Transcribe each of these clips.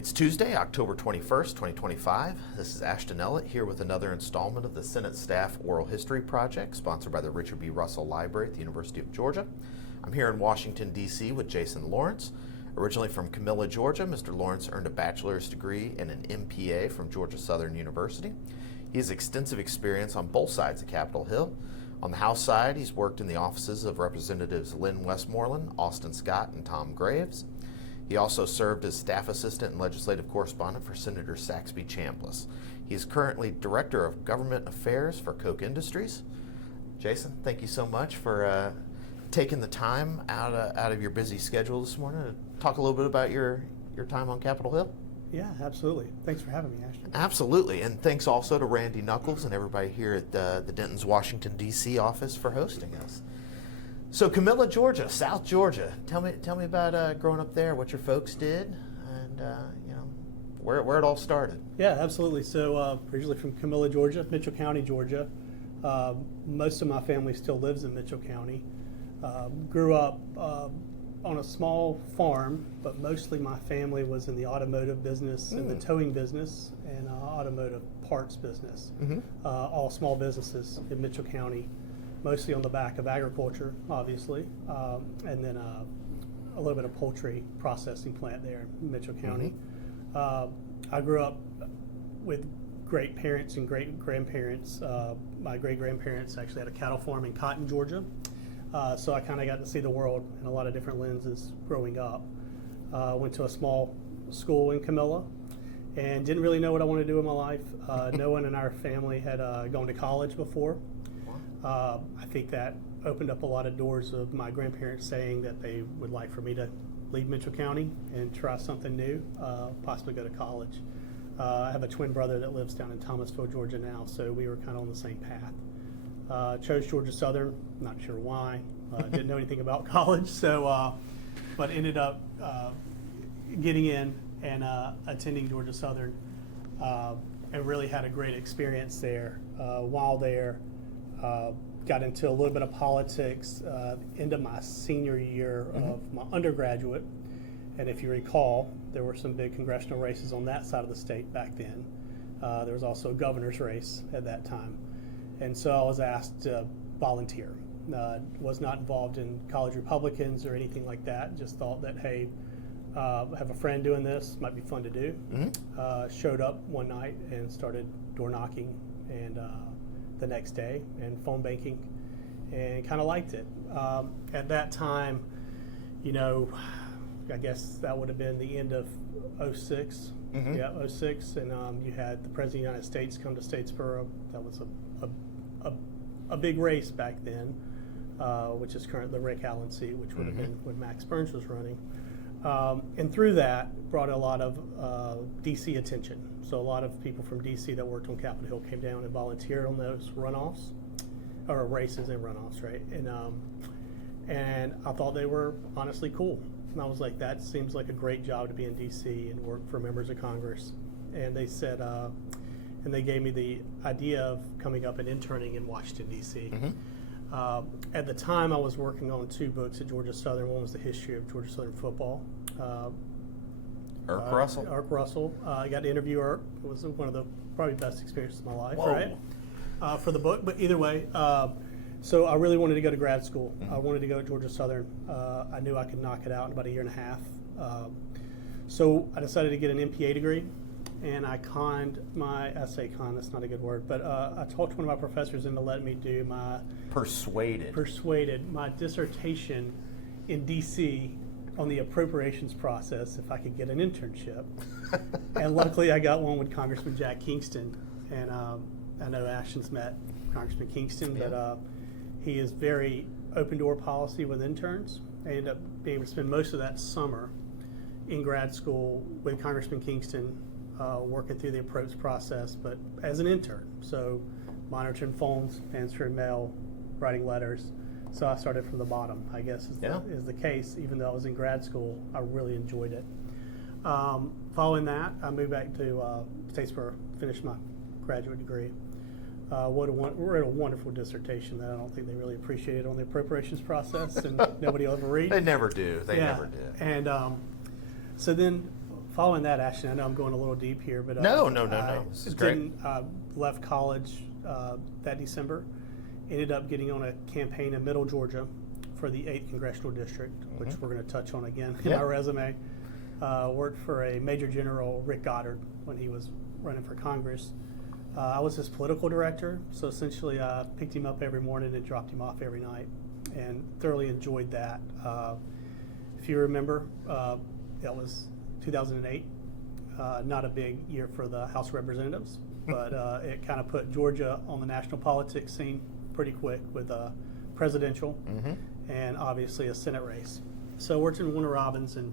It's Tuesday, October 21st, 2025. This is Ashton Ellett here with another installment of the Senate Staff Oral History Project, sponsored by the Richard B. Russell Library at the University of Georgia. I'm here in Washington, D.C. with Jason Lawrence. Originally from Camilla, Georgia, Mr. Lawrence earned a bachelor's degree and an MPA from Georgia Southern University. He has extensive experience on both sides of Capitol Hill. On the House side, he's worked in the offices of Representatives Lynn Westmoreland, Austin Scott, and Tom Graves. He also served as staff assistant and legislative correspondent for Senator Saxby Chambliss. He is currently Director of Government Affairs for Koch Industries. Jason, thank you so much for taking the time out of your busy schedule this morning to talk a little bit about your time on Capitol Hill. Yeah, absolutely. Thanks for having me, Ashton. Absolutely, and thanks also to Randy Knuckles and everybody here at the Denton's Washington, D.C. office for hosting us. So Camilla, Georgia, South Georgia. Tell me about growing up there, what your folks did, and where it all started. Yeah, absolutely. So originally from Camilla, Georgia, Mitchell County, Georgia. Most of my family still lives in Mitchell County. Grew up on a small farm, but mostly my family was in the automotive business and the towing business and automotive parts business. All small businesses in Mitchell County, mostly on the back of agriculture, obviously, and then a little bit of poultry processing plant there in Mitchell County. I grew up with great parents and great grandparents. My great grandparents actually had a cattle farm in Cotton, Georgia. So I kind of got to see the world in a lot of different lenses growing up. Went to a small school in Camilla and didn't really know what I wanted to do in my life. No one in our family had gone to college before. I think that opened up a lot of doors of my grandparents saying that they would like for me to leave Mitchell County and try something new, possibly go to college. I have a twin brother that lives down in Thomasville, Georgia now, so we were kind of on the same path. Chose Georgia Southern, not sure why. Didn't know anything about college, so but ended up getting in and attending Georgia Southern, and really had a great experience there. While there, got into a little bit of politics into my senior year of my undergraduate, and if you recall, there were some big congressional races on that side of the state back then. There was also a governor's race at that time. And so I was asked to volunteer. Was not involved in college Republicans or anything like that. Just thought that, hey, I have a friend doing this, might be fun to do. Showed up one night and started door knocking and the next day and phone banking and kind of liked it. At that time, I guess that would have been the end of 06. Yeah, 06. And you had the President of the United States come to Statesboro. That was a big race back then, which is currently the Rick Allen seat, which would have been when Max Burns was running. And through that, brought a lot of D.C. attention. So a lot of people from D.C. that worked on Capitol Hill came down and volunteered on those runoffs, or races and runoffs, right? And I thought they were honestly cool. And I was like, that seems like a great job to be in D.C. and work for members of Congress. And they said, and they gave me the idea of coming up and interning in Washington, D.C. At the time, I was working on two books at Georgia Southern. One was the history of Georgia Southern football. Irk Russell? Irk Russell. I got to interview Irk. It was one of the probably best experiences of my life, right? For the book. But either way, so I really wanted to go to grad school. I wanted to go to Georgia Southern. I knew I could knock it out in about a year and a half. So I decided to get an MPA degree. And I that's not a good word, but I talked one of my professors into letting me do my... Persuaded my dissertation in D.C. on the appropriations process if I could get an internship. And luckily I got one with Congressman Jack Kingston. And I know Ashton's met Congressman Kingston, but he is very open door policy with interns. I ended up being able to spend most of that summer in grad school with Congressman Kingston, working through the approach process, but as an intern. So monitoring phones, answering mail, writing letters. So I started from the bottom, I guess is the case. Even though I was in grad school, I really enjoyed it. Following that, I moved back to Statesboro, finished my graduate degree. Wrote a wonderful dissertation that I don't think they really appreciated on the appropriations process, and nobody will ever read. They never do. They never do. And so then following that, Ashton, I know I'm going a little deep here, but No. I This is great. Left college that December. Ended up getting on a campaign in Middle Georgia for the 8th Congressional District, which we're going to touch on again in my resume. Worked for a Major General Rick Goddard when he was running for Congress. I was his political director, so essentially I picked him up every morning and dropped him off every night, and thoroughly enjoyed that. If you remember, that was 2008. Not a big year for the House of Representatives, but it kind of put Georgia on the national politics scene pretty quick with a presidential and obviously a Senate race. So I worked in Warner Robins, and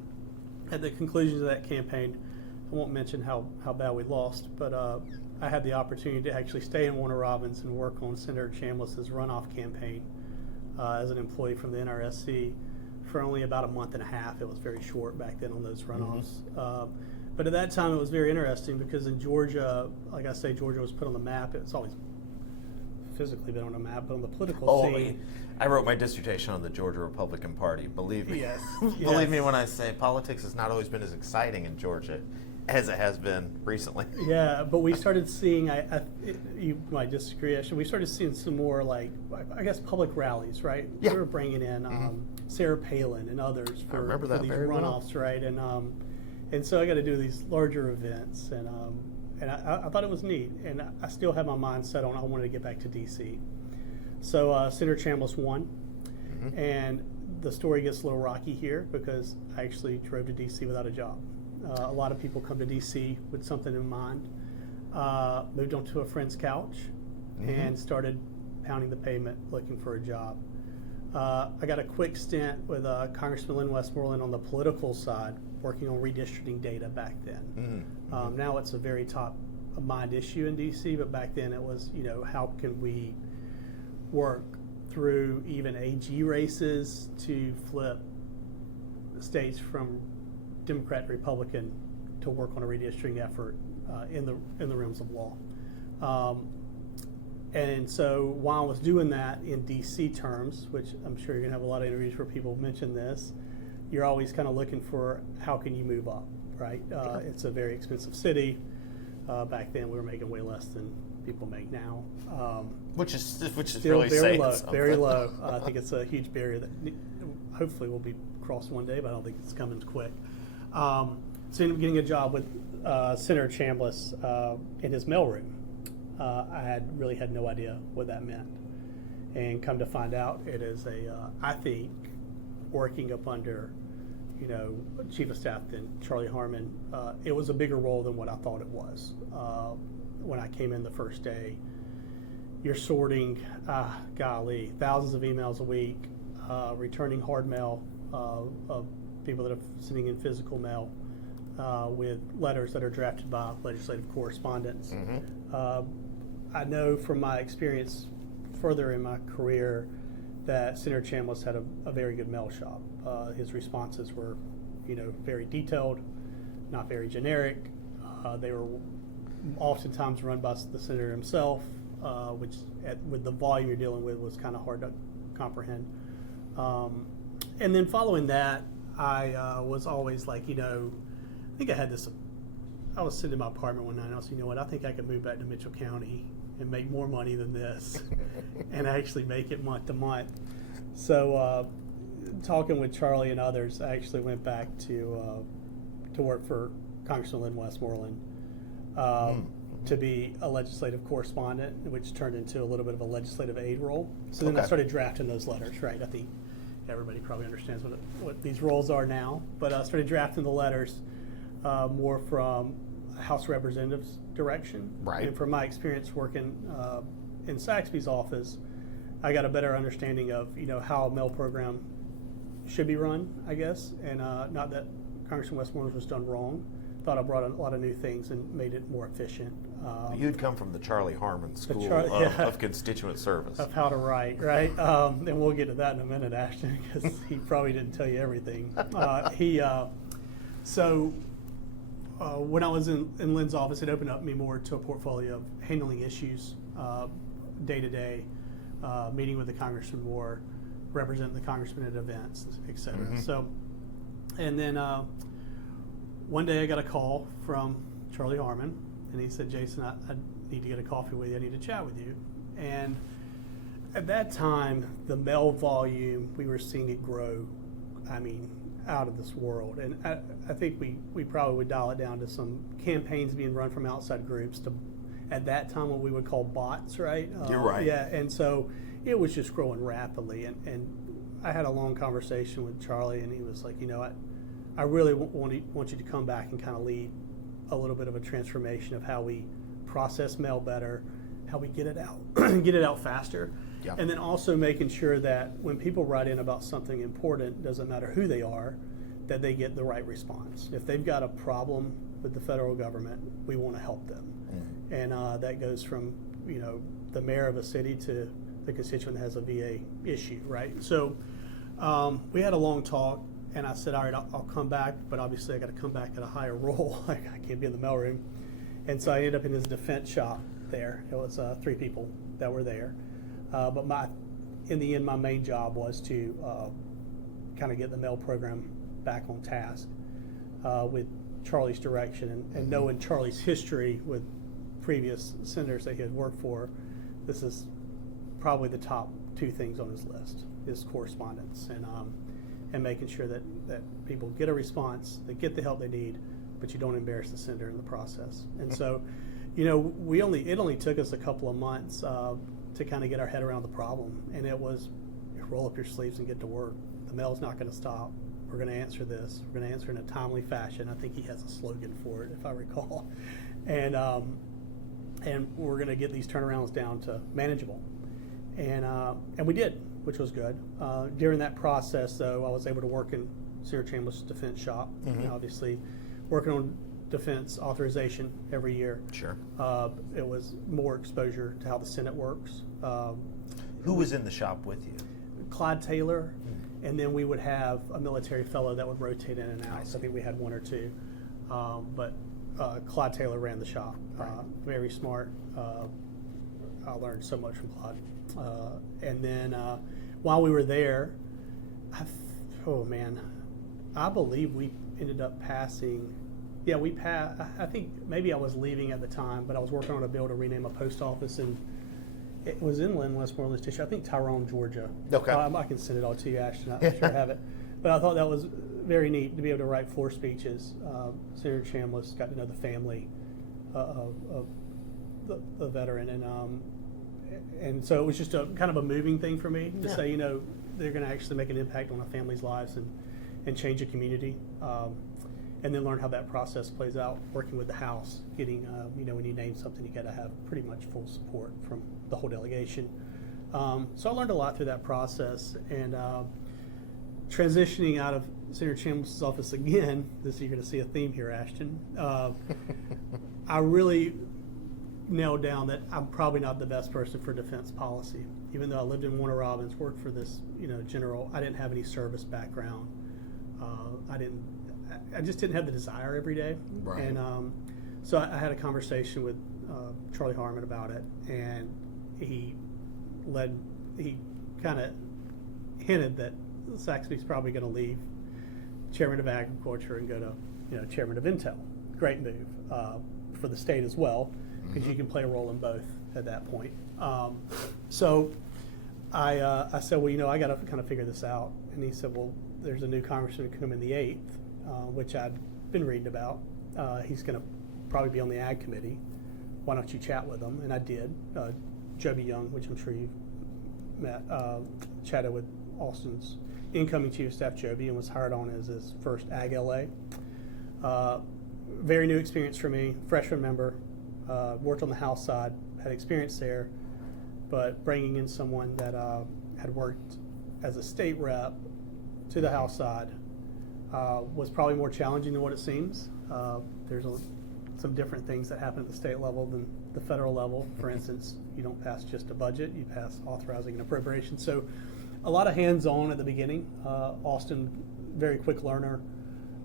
at the conclusion of that campaign, I won't mention how bad we lost, but I had the opportunity to actually stay in Warner Robins and work on Senator Chambliss's runoff campaign as an employee from the NRSC for only about a month and a half. It was very short back then on those runoffs. But at that time, it was very interesting because in Georgia, like I say, Georgia was put on the map. It's always physically been on the map, but on the political scene. I wrote my dissertation on the Georgia Republican Party. Believe me. Yes. Believe me when I say politics has not always been as exciting in Georgia as it has been recently. Yeah, but we started seeing, you might disagree, Ashton, we started seeing some more, like, I guess, public rallies, right? Yeah. We were bringing in Sarah Palin and others I remember that these very well. runoffs, right? And so I got to do these larger events, and I thought it was neat, and I still had my mind set on I wanted to get back to D.C. So Senator Chambliss won, and the story gets a little rocky here because I actually drove to D.C. without a job. A lot of people come to D.C. with something in mind. Moved onto a friend's couch and started pounding the pavement looking for a job. I got a quick stint with Congressman Lynn Westmoreland on the political side, working on redistricting data back then. Now it's a very top of mind issue in D.C., but back then it was, how can we work through even AG races to flip states from Democrat to Republican to work on a redistricting effort in the realms of law. And so while I was doing that in DC terms, which I'm sure you're gonna have a lot of interviews where people mention this, you're always kind of looking for how can you move up, right? It's a very expensive city. Back then we were making way less than people make now. Which is Still really very saying low, something. very low. I think it's a huge barrier that hopefully will be crossed one day, but I don't think it's coming quick. So I ended up getting a job with Senator Chambliss in his mailroom. I had no idea what that meant, and come to find out, it is I think, working up under, Chief of Staff then Charlie Harmon. It was a bigger role than what I thought it was. When I came in the first day, you're sorting, thousands of emails a week, returning hard mail of people that are sitting in physical mail with letters that are drafted by legislative correspondents. I know from my experience further in my career that Senator Chambliss had a very good mail shop. His responses were, very detailed, not very generic. They were oftentimes run by the senator himself, which with the volume you're dealing with was kind of hard to comprehend. And then following that, I was always like, I think I had this. I was sitting in my apartment one night and I was, I think I could move back to Mitchell County and make more money than this and actually make it month to month. So talking with Charlie and others, I actually went back to work for Congressman Lynn Westmoreland to be a legislative correspondent, which turned into a little bit of a legislative aid role. So then I started drafting those letters, right? I think everybody probably understands what these roles are now, but I started drafting the letters more from House of Representatives direction. Right. And from my experience working in Saxby's office, I got a better understanding of how a mail program should be run, I guess, and not that Congressman Westmoreland was done wrong. Thought I brought a lot of new things and made it more efficient. You'd come from the Charlie Harmon School of Constituent Service. Of how to write, right? And we'll get to that in a minute, Ashton, because he probably didn't tell you everything. When I was in Lynn's office, it opened up me more to a portfolio of handling issues day to day, meeting with the congressman more, representing the congressman at events, et cetera. So, and then one day I got a call from Charlie Harmon, and he said, Jason, I need to get a coffee with you. I need to chat with you. And at that time, the mail volume, we were seeing it grow, I mean, out of this world. And I think we probably would dial it down to some campaigns being run from outside groups to, at that time, what we would call bots, right? You're right. Yeah, and so it was just growing rapidly. And I had a long conversation with Charlie, and he was like, I really want you to come back and kind of lead a little bit of a transformation of how we process mail better, how we get it out, get it out faster. Yeah. And then also making sure that when people write in about something important, doesn't matter who they are, that they get the right response. If they've got a problem with the federal government, we want to help them. Mm-hmm. And that goes from, the mayor of a city to the constituent that has a VA issue, right? So we had a long talk, and I said, all right, I'll come back, but obviously I got to come back at a higher role. I can't be in the mailroom. And so I ended up in his defense shop there. It was 3 people that were there. But in the end, my main job was to kind of get the mail program back on task with Charlie's direction and knowing Charlie's history with previous senators that he had worked for. This is probably the top 2 things on his list, is correspondence and making sure that people get a response, they get the help they need, but you don't embarrass the senator in the process. And so, it only took us a couple of months to kind of get our head around the problem, and it was roll up your sleeves and get to work. The mail's not going to stop. We're going to answer this. We're going to answer in a timely fashion. I think he has a slogan for it, if I recall, and we're going to get these turnarounds down to manageable, and we did, which was good. During that process, though, I was able to work in Senator Chambliss' defense shop, obviously working on defense authorization every year. Sure. It was more exposure to how the Senate works. Who was in the shop with you? Clyde Taylor, and then we would have a military fellow that would rotate in and out. So I think we had 1 or 2. But Clyde Taylor ran the shop. Right. Very smart. I learned so much from Clyde. And then while we were there, I believe we ended up passing. Yeah, we passed. I think maybe I was leaving at the time, but I was working on a bill to rename a post office, and it was in Westmoreland Station. I think Tyrone, Georgia. Okay. I can send it all to you, Ashton. I'm sure I have it. But I thought that was very neat to be able to write 4 speeches. Senator Chambliss got to know the family of the veteran, and so it was just a kind of a moving thing for me to say, they're going to actually make an impact on a family's lives and change a community. And then learn how that process plays out, working with the House, getting, when you name something, you got to have pretty much full support from the whole delegation. So I learned a lot through that process, and transitioning out of Senator Chambliss' office again, you're going to see a theme here, Ashton. I really nailed down that I'm probably not the best person for defense policy. Even though I lived in Warner Robins, worked for this, general, I didn't have any service background. I just didn't have the desire every day. Right. And so I had a conversation with Charlie Harmon about it, and he kind of hinted that Saxby's probably going to leave chairman of agriculture and go to chairman of Intel. Great move for the state as well, because you can play a role in both at that point. So I said, well, I got to kind of figure this out. And he said, well, there's a new congressman coming the 8th, which I'd been reading about. He's going to probably be on the Ag Committee. Why don't you chat with him? And I did. Joby Young, which I'm sure you've met, chatted with Austin's incoming Chief of Staff, Joby, and was hired on as his first Ag LA. Very new experience for me, freshman member, worked on the House side, had experience there, but bringing in someone that had worked as a state rep to the House side was probably more challenging than what it seems. There's some different things that happen at the state level than the federal level. For instance, you don't pass just a budget, you pass authorizing an appropriation. So a lot of hands-on at the beginning. Austin, very quick learner,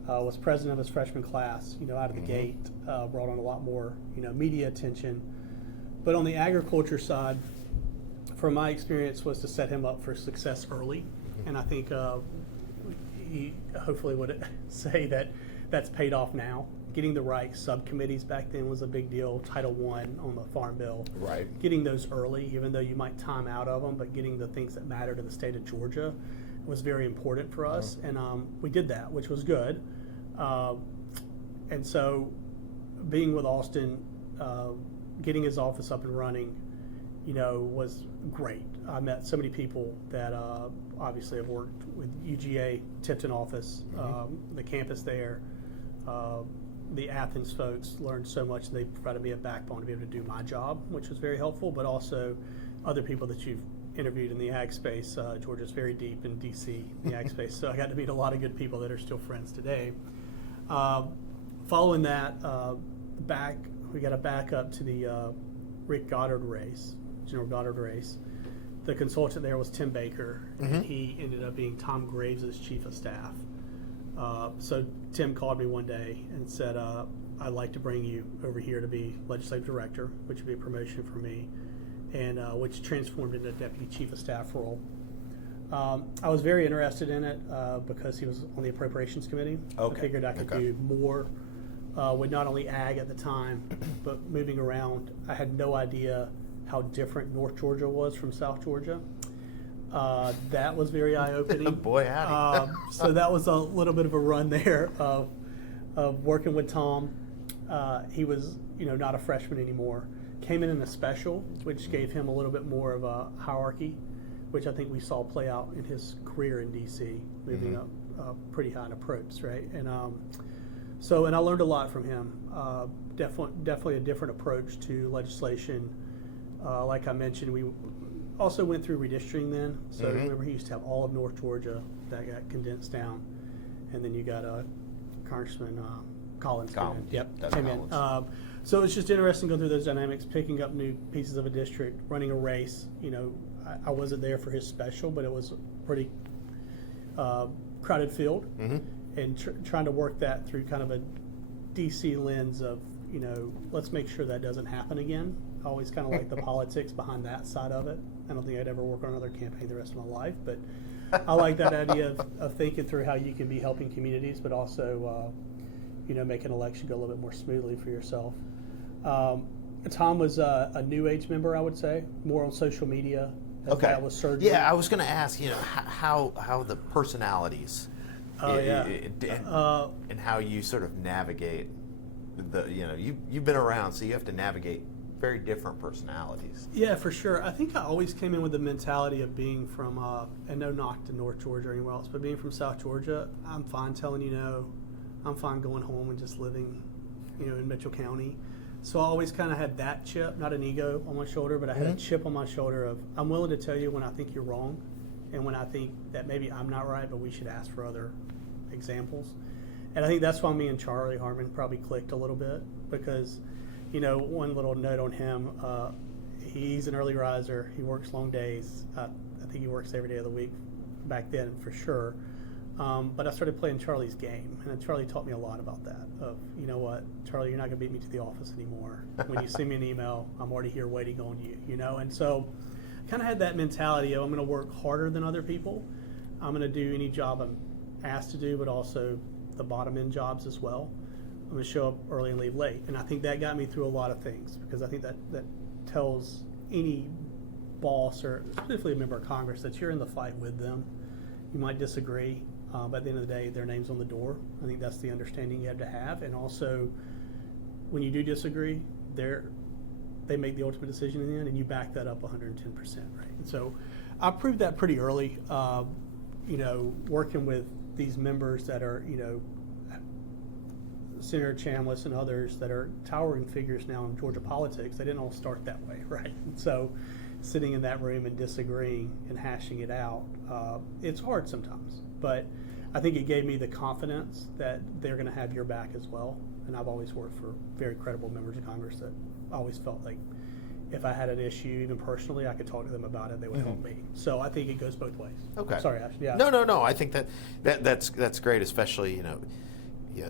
was president of his freshman class, out of the gate, brought on a lot more, media attention. But on the agriculture side, from my experience, was to set him up for success early. And I think he hopefully would say that that's paid off now. Getting the right subcommittees back then was a big deal. Title I on the Farm Bill. Right. Getting those early, even though you might time out of them, but getting the things that matter to the state of Georgia was very important for us. And we did that, which was good. And so being with Austin, getting his office up and running, was great. I met so many people that obviously have worked with UGA, Tipton office, the campus there. The Athens folks learned so much. They provided me a backbone to be able to do my job, which was very helpful, but also other people that you've interviewed in the ag space. Georgia's very deep in DC, the ag space, so I got to meet a lot of good people that are still friends today. Following that, we got to back up to the Rick Goddard race, General Goddard race. The consultant there was Tim Baker, and he ended up being Tom Graves' chief of staff. So Tim called me one day and said, I'd like to bring you over here to be legislative director, which would be a promotion for me, and which transformed into deputy chief of staff role. I was very interested in it because he was on the appropriations committee. Okay. I figured I could do more with not only ag at the time, but moving around. I had no idea how different North Georgia was from South Georgia. That was very eye-opening. Boy, howdy. So that was a little bit of a run there of working with Tom. He was, not a freshman anymore. Came in a special, which gave him a little bit more of a hierarchy, which I think we saw play out in his career in D.C., moving up pretty high in approach, right? And and I learned a lot from him. Definitely a different approach to legislation. Like I mentioned, we also went through redistricting then. So remember, he used to have all of North Georgia that got condensed down, and then you got Congressman Collins. Came in. So it's just interesting going through those dynamics, picking up new pieces of a district, running a race. I wasn't there for his special, but it was a pretty crowded field, and trying to work that through kind of a DC lens of, let's make sure that doesn't happen again. I always kind of like the politics behind that side of it. I don't think I'd ever work on another campaign the rest of my life, but I like that idea of thinking through how you can be helping communities, but also, make an election go a little bit more smoothly for yourself. Tom was a new age member, I would say, more on social media. Okay. Was surgery. Yeah, I was going to ask, how the personalities, and how you sort of navigate you've been around, so you have to navigate very different personalities. Yeah, for sure. I think I always came in with the mentality of being from, and no knock to North Georgia or anywhere else, but being from South Georgia, I'm fine telling you no. I'm fine going home and just living, in Mitchell County. So I always kind of had that chip, not an ego on my shoulder, but I had a chip on my shoulder of, I'm willing to tell you when I think you're wrong, and when I think that maybe I'm not right, but we should ask for other examples. And I think that's why me and Charlie Harmon probably clicked a little bit, because one little note on him, he's an early riser. He works long days. I think he works every day of the week back then for sure. But I started playing Charlie's game, and Charlie taught me a lot about that. Of, you know what, Charlie, you're not going to beat me to the office anymore. When you send me an email, I'm already here waiting on you, And so I kind of had that mentality of I'm going to work harder than other people. I'm going to do any job I'm asked to do, but also the bottom end jobs as well. I'm going to show up early and leave late. And I think that got me through a lot of things, because I think that tells any boss, or specifically a member of Congress, that you're in the fight with them. You might disagree, but at the end of the day, their name's on the door. I think that's the understanding you have to have. And also, when you do disagree, they make the ultimate decision in the end, and you back that up 110%, right? And so I proved that pretty early, working with these members that are, Senator Chambliss and others that are towering figures now in Georgia politics. They didn't all start that way, right? And so sitting in that room and disagreeing and hashing it out, it's hard sometimes. But I think it gave me the confidence that they're going to have your back as well. And I've always worked for very credible members of Congress that I always felt like if I had an issue, even personally, I could talk to them about it. They would help me. So I think it goes both ways. Okay. Sorry, Ashton. Yeah. No. I think that's great, especially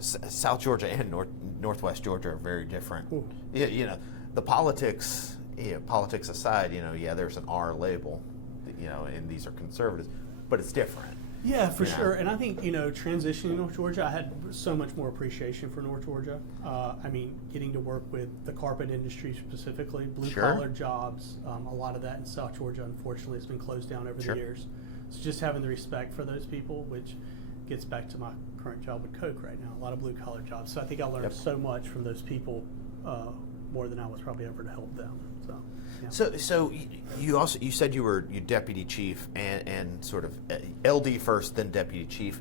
South Georgia and Northwest Georgia are very different. Ooh. Yeah, the politics aside, there's an R label, and these are conservatives, but it's different. Yeah, for you know. sure. And I think, transitioning to North Georgia, I had so much more appreciation for North Georgia. Getting to work with the carpet industry specifically, blue-collar jobs, a lot of that in South Georgia, unfortunately, has been closed down over the years. So just having the respect for those people, which gets back to my current job with Coke right now, a lot of blue-collar jobs. So I think I learned so much from those people, more than I was probably ever to help them. So. Yeah. So you said you deputy chief and sort of LD first, then deputy chief.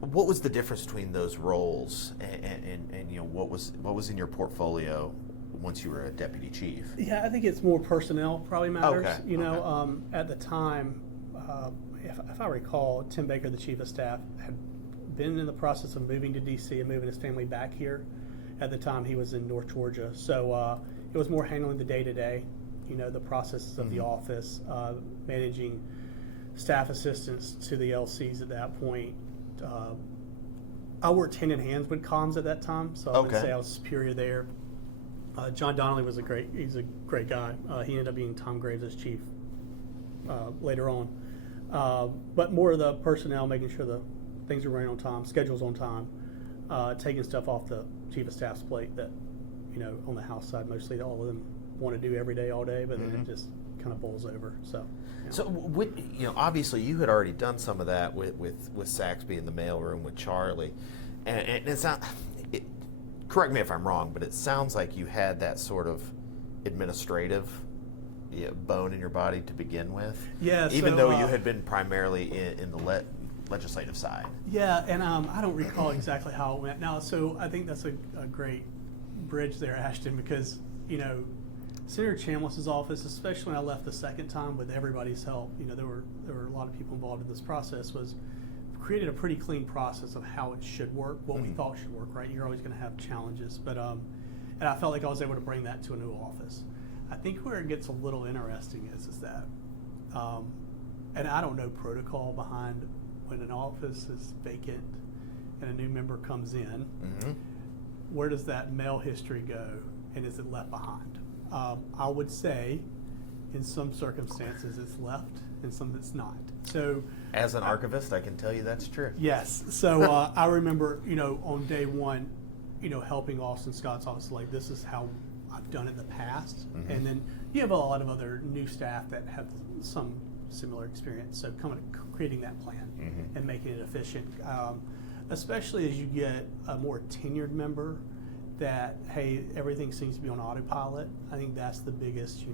What was the difference between those roles, and what was in your portfolio once you were a deputy chief? Yeah, I think it's more personnel probably matters. Okay. At the time, if I recall, Tim Baker, the chief of staff, had been in the process of moving to D.C. and moving his family back here. At the time, he was in North Georgia, so it was more handling the day-to-day. The processes of the office, managing staff assistants to the LCs at that point. I worked hand in hand with comms at that time, so I would say I was superior there. John Donnelly was he's a great guy. He ended up being Tom Graves' chief later on. But more of the personnel, making sure the things are running on time, schedules on time, taking stuff off the chief of staff's plate that, on the House side, mostly all of them want to do every day, all day, but then it just kind of bowls over. So, obviously you had already done some of that with Saxby in the mailroom with Charlie, and it's not. Correct me if I'm wrong, but it sounds like you had that sort of administrative bone in your body to begin with. Yeah. Even though you had been primarily in the legislative side. Yeah, and I don't recall exactly how it went now. So I think that's a great bridge there, Ashton, because Senator Chambliss's office, especially when I left the second time with everybody's help, there were a lot of people involved in this process, was created a pretty clean process of how it should work, what we thought should work, right? You're always going to have challenges, but and I felt like I was able to bring that to a new office. I think where it gets a little interesting is that, and I don't know protocol behind when an office is vacant and a new member comes in, where does that mail history go, and is it left behind? I would say in some circumstances it's left, in some it's not. So, as an archivist, I can tell you that's true. Yes. So I remember, on day one, helping Austin Scott's office, like, this is how I've done it in the past. And then you have a lot of other new staff that have some similar experience. So creating that plan and making it efficient, especially as you get a more tenured member that, hey, everything seems to be on autopilot. I think that's the biggest,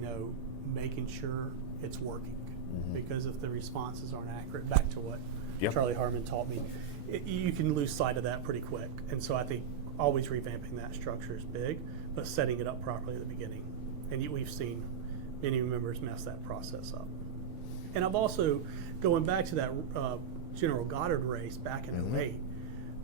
making sure it's working. Because if the responses aren't accurate, back to what Charlie Harmon taught me, you can lose sight of that pretty quick. And so I think always revamping that structure is big, but setting it up properly at the beginning. And we've seen many members mess that process up. And I've also, going back to that General Goddard race back in 2008,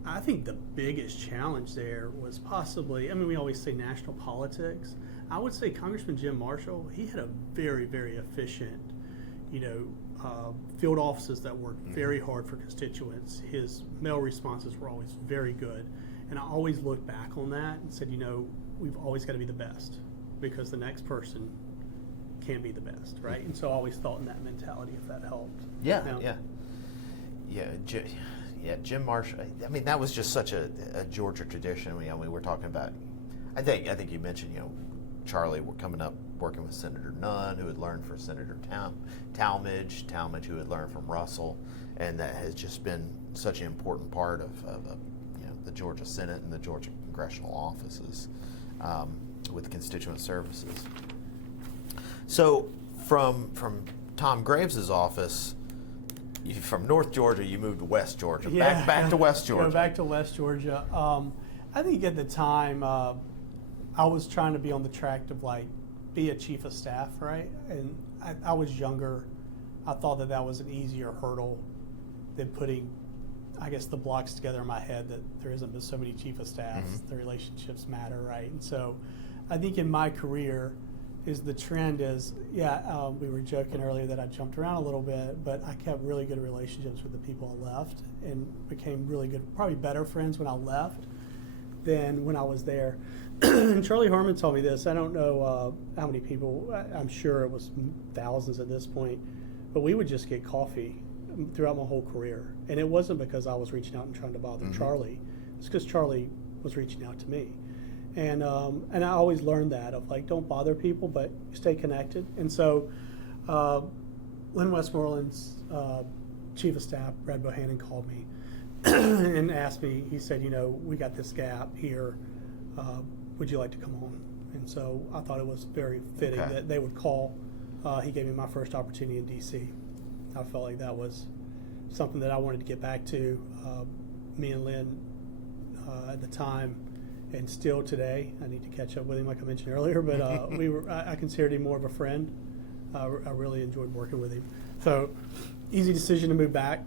I think the biggest challenge there was possibly, we always say national politics. I would say Congressman Jim Marshall, he had a very, very efficient, field offices that worked very hard for constituents. His mail responses were always very good. And I always looked back on that and said, we've always got to be the best, because the next person can be the best, right? And so I always thought in that mentality, if that helped. Jim Marshall. That was just such a Georgia tradition. We were talking about. I think you mentioned, Charlie coming up working with Senator Nunn, who had learned from Senator Talmadge, who had learned from Russell, and that has just been such an important part of the Georgia Senate and the Georgia congressional offices with constituent services. So from Tom Graves' office, from North Georgia, you moved to West Georgia. Back to West Georgia. Go back to West Georgia. I think at the time, I was trying to be on the track of be a chief of staff, right? And I was younger. I thought that was an easier hurdle than putting, I guess, the blocks together in my head that there isn't been so many chief of staffs. The relationships matter, right? And so I think in my career, the trend is, we were joking earlier that I jumped around a little bit, but I kept really good relationships with the people I left and became really good, probably better friends when I left than when I was there. And Charlie Harmon told me this. I don't know how many people, I'm sure it was thousands at this point, but we would just get coffee throughout my whole career. And it wasn't because I was reaching out and trying to bother Charlie. It's because Charlie was reaching out to me. And I always learned that of like, don't bother people, but stay connected. And so Lynn Westmoreland's chief of staff, Brad Bohannon, called me and asked me, he said, we got this gap here. Would you like to come on? And so I thought it was very fitting that they would call. He gave me my first opportunity in D.C. I felt like that was something that I wanted to get back to. Me and Lynn at the time, and still today, I need to catch up with him like I mentioned earlier, but I considered him more of a friend. I really enjoyed working with him. So easy decision to move back.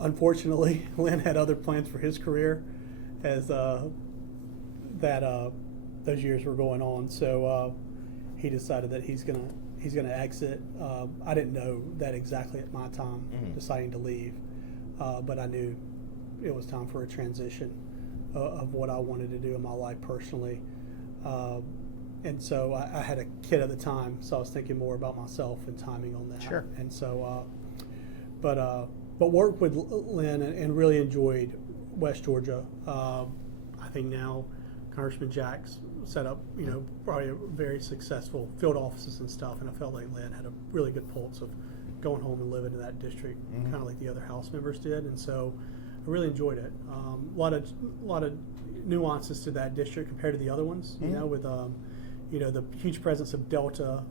Unfortunately, Lynn had other plans for his career as those years were going on. So he decided that he's gonna exit. I didn't know that exactly at my time, deciding to leave, but I knew it was time for a transition of what I wanted to do in my life personally. And so I had a kid at the time, so I was thinking more about myself and timing on that. Sure. And so, but worked with Lynn and really enjoyed West Georgia. I think now Congressman Jack's set up, probably a very successful field offices and stuff, and I felt like Lynn had a really good pulse of going home and living in that district, kind of like the other House members did, and so I really enjoyed it. A lot of nuances to that district compared to the other ones, with the huge presence of Delta,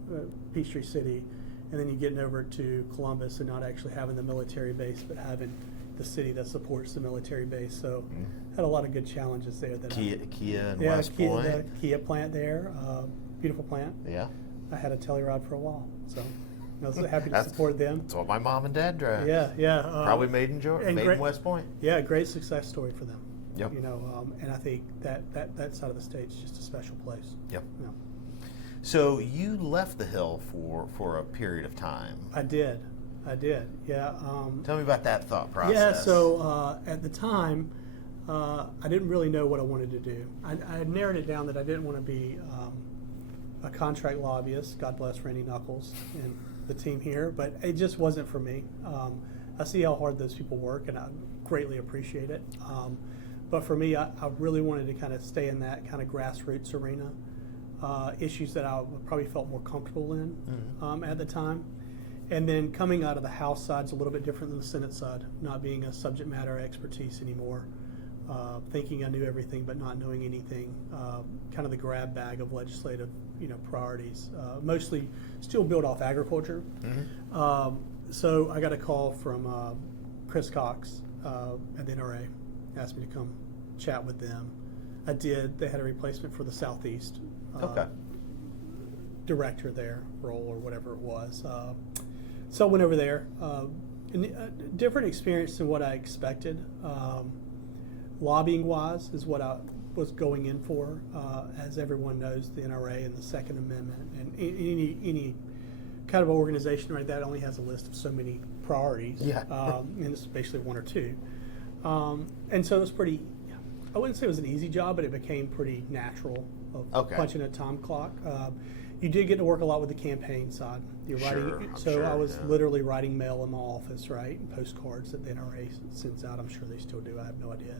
Peachtree City, and then you getting over to Columbus and not actually having the military base, but having the city that supports the military base. So had a lot of good challenges there. That Kia and West Point. The Kia plant there, beautiful plant. Yeah. I had a Telluride for a while, so I was happy to support them. That's what my mom and dad drive. Yeah. Probably made in Georgia, made in West Point. Yeah, great success story for them. Yep. And I think that side of the state's just a special place. Yep. Yeah. So you left the Hill for a period of time. I did. Yeah. Tell me about that thought process. Yeah. So at the time, I didn't really know what I wanted to do. I had narrowed it down that I didn't want to be a contract lobbyist. God bless Randy Knuckles and the team here, but it just wasn't for me. I see how hard those people work, and I greatly appreciate it. But for me, I really wanted to kind of stay in that kind of grassroots arena. Issues that I probably felt more comfortable in at the time. And then coming out of the House side is a little bit different than the Senate side, not being a subject matter expertise anymore, thinking I knew everything but not knowing anything, kind of the grab bag of legislative priorities, mostly still built off agriculture. So I got a call from Chris Cox at the NRA, asked me to come chat with them. I did. They had a replacement for the Southeast director there, role or whatever it was. So I went over there. Different experience than what I expected. Lobbying wise is what I was going in for. As everyone knows, the NRA and the Second Amendment and any kind of organization like that only has a list of so many priorities. Yeah. And it's basically one or two. And so it was pretty, I wouldn't say it was an easy job, but it became pretty natural of punching a time clock. You did get to work a lot with the campaign side. You're writing, I was literally writing mail in my office, right? Postcards that the NRA sends out. I'm sure they still do. I have no idea.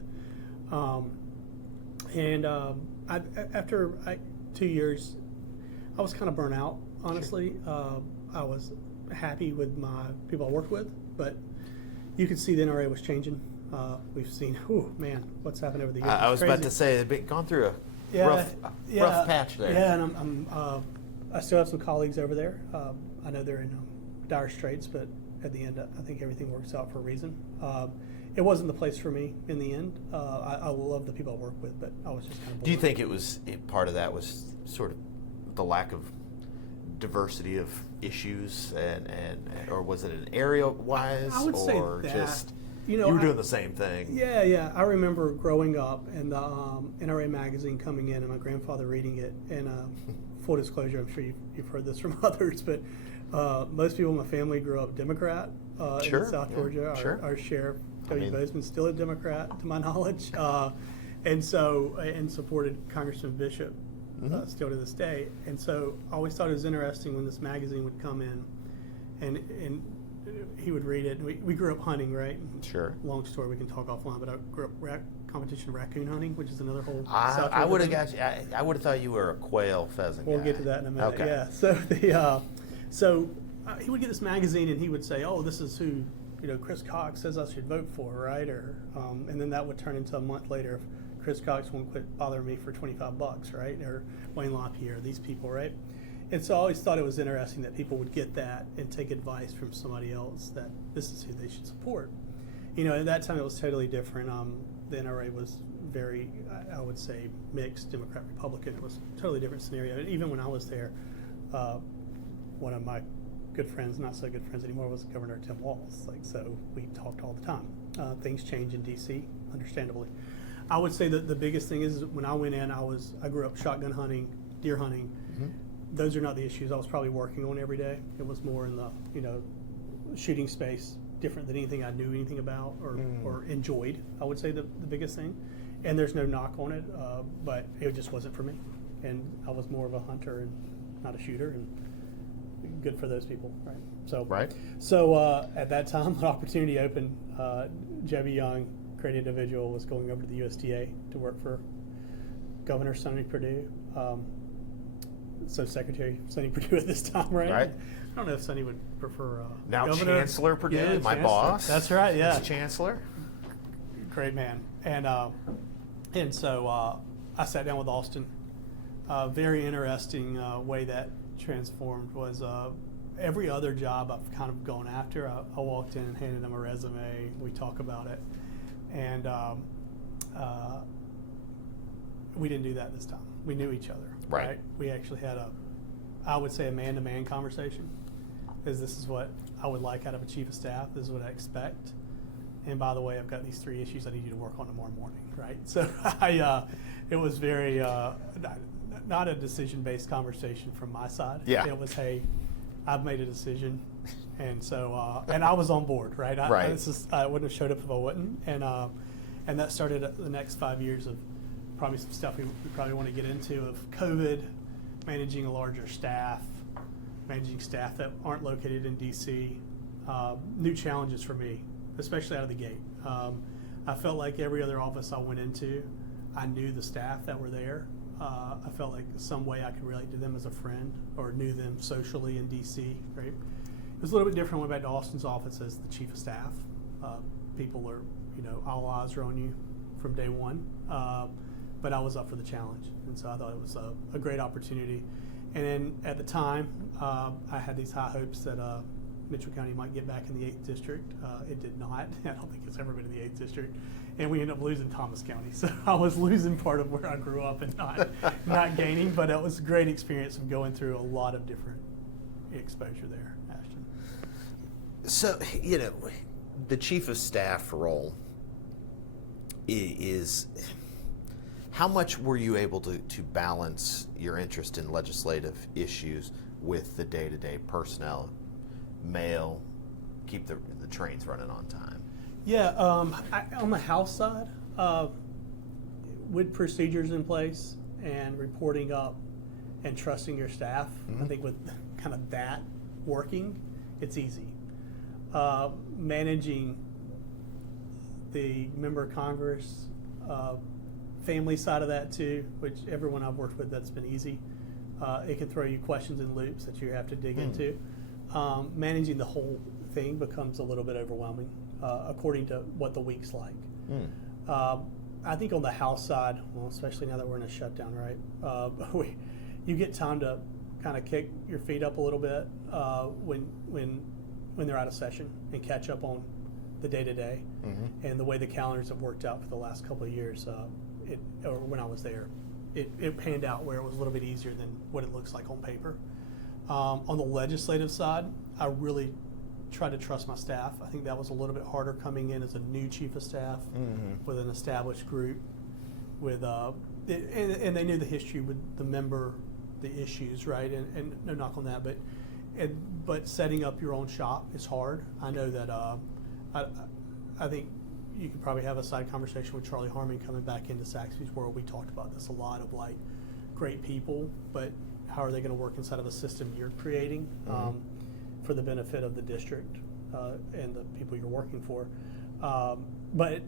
After 2 years, I was kind of burnt out, honestly. I was happy with my people I worked with, but you could see the NRA was changing. We've seen, what's happened over the years. I was about to say, they've gone through a rough patch there. Yeah, and I still have some colleagues over there. I know they're in dire straits, but at the end, I think everything works out for a reason. It wasn't the place for me in the end. I love the people I work with, but I was just kind of bored. Do you think part of that was sort of the lack of diversity of issues, or was it an area-wise, I would say or that, just you were doing the same thing? Yeah. I remember growing up and the NRA magazine coming in and my grandfather reading it. And full disclosure, I'm sure you've heard this from others, but most people in my family grew up Democrat in South Georgia. Our sheriff, W. Bozeman's still a Democrat, to my knowledge, and supported Congressman Bishop still to this day. And so I always thought it was interesting when this magazine would come in and he would read it. We grew up hunting, right? Sure. Long story, we can talk offline, but I grew up competition of raccoon hunting, which is another whole. I would have got you. I would have thought you were a quail pheasant We'll guy. get to that in a minute. Okay. Yeah. So he would get this magazine and he would say, "Oh, this is who Chris Cox says I should vote for, right?" Or and then that would turn into a month later if Chris Cox won't quit bothering me for $25, right? Or Wayne LaPierre, these people, right? And so I always thought it was interesting that people would get that and take advice from somebody else that this is who they should support. At that time it was totally different. The NRA was very, I would say, mixed, Democrat, Republican. It was a totally different scenario. And even when I was there, one of my good friends, not so good friends anymore, was Governor Tim Walz. So we talked all the time. Things change in D.C., understandably. I would say that the biggest thing is when I went in, I grew up shotgun hunting, deer hunting. Mm-hmm. Those are not the issues I was probably working on every day. It was more in the shooting space, different than anything I knew anything about or enjoyed. I would say the biggest thing. And there's no knock on it, but it just wasn't for me. And I was more of a hunter and not a shooter, and good for those people, right? So at that time, an opportunity opened. Jebby Young, great individual, was going over to the USDA to work for Governor Sonny Perdue. So Secretary Sonny Perdue at this time, right? Right. I don't know if Sonny would prefer now Governor. Chancellor Perdue, Yeah, my Chancellor. boss. That's right. Yeah, Chancellor. Great man. And so I sat down with Austin. Very interesting way that transformed was every other job I've kind of gone after. I walked in and handed him a resume. We talk about it, and we didn't do that this time. We knew each other. Right. We actually had I would say, a man-to-man conversation. This is what I would like out of a chief of staff. This is what I expect. And by the way, I've got these 3 issues I need you to work on tomorrow morning, right? So it was very, not a decision-based conversation from my side. Yeah. It was, hey, I've made a decision. And so, and I was on board, right? I wouldn't have showed up if I wouldn't. And that started the next 5 years of probably some stuff we probably want to get into, of COVID, managing a larger staff, managing staff that aren't located in D.C., new challenges for me, especially out of the gate. I felt like every other office I went into, I knew the staff that were there. I felt like some way I could relate to them as a friend or knew them socially in D.C., right? It was a little bit different when I went back to Austin's office as the chief of staff. People are, all eyes are on you from day one. But I was up for the challenge, and so I thought it was a great opportunity. And then at the time, I had these high hopes that Mitchell County might get back in the 8th District. It did not. I don't think it's ever been in the 8th District. And we ended up losing Thomas County. So I was losing part of where I grew up and not gaining, but it was a great experience of going through a lot of different exposure there, Ashton. So, the chief of staff role is... How much were you able to balance your interest in legislative issues with the day-to-day personnel, mail, keep the trains running on time? Yeah, on the House side, with procedures in place and reporting up and trusting your staff, I think with kind of that working, it's easy. Managing the member of Congress, family side of that too, which everyone I've worked with, that's been easy. It can throw you questions and loops that you have to dig into. Managing the whole thing becomes a little bit overwhelming, according to what the week's like. I think on the House side, well, especially now that we're in a shutdown, right? You get time to kind of kick your feet up a little bit when they're out of session and catch up on the day-to-day and the way the calendars have worked out for the last couple of years. Or when I was there, it panned out where it was a little bit easier than what it looks like on paper. On the legislative side, I really tried to trust my staff. I think that was a little bit harder coming in as a new chief of staff with an established group, with and they knew the history with the member, the issues, right? And no knock on that, but setting up your own shop is hard. I know that I think you could probably have a side conversation with Charlie Harmon coming back into Saxby's world. We talked about this a lot, of like great people, but how are they going to work inside of a system you're creating for the benefit of the district? and the people you're working for. But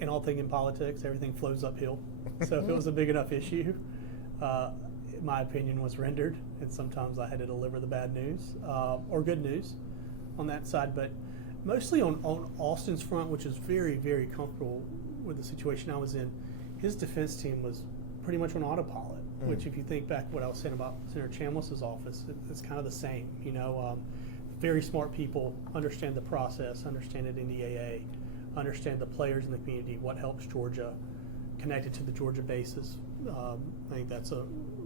in all things in politics, everything flows uphill. So if it was a big enough issue, my opinion was rendered, and sometimes I had to deliver the bad news or good news on that side. But mostly on Austin's front, which is very, very comfortable with the situation I was in, his defense team was pretty much on autopilot, which if you think back what I was saying about Senator Chambliss's office, it's kind of the same. Very smart people, understand the process, understand it in the AA, understand the players in the community, what helps Georgia, connected to the Georgia bases. I think that's a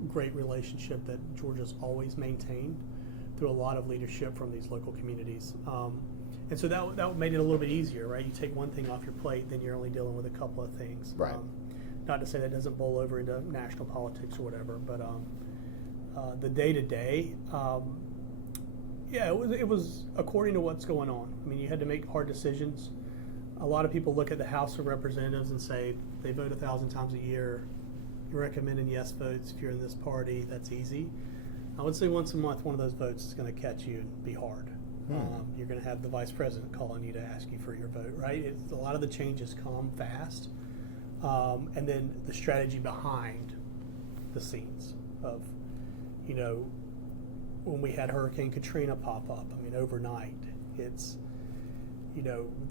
great relationship that Georgia's always maintained through a lot of leadership from these local communities. And so that made it a little bit easier, right? You take one thing off your plate, then you're only dealing with a couple of things. Right. Not to say that doesn't bowl over into national politics or whatever, but the day-to-day, it was according to what's going on. I mean, you had to make hard decisions. A lot of people look at the House of Representatives and say they vote 1,000 times a year. You're recommending yes votes if you're in this party. That's easy. I would say once a month, one of those votes is going to catch you and be hard. You're going to have the vice president calling you to ask you for your vote, right? A lot of the changes come fast. And then the strategy behind the scenes of, when we had Hurricane Katrina pop up, I mean, overnight, it's,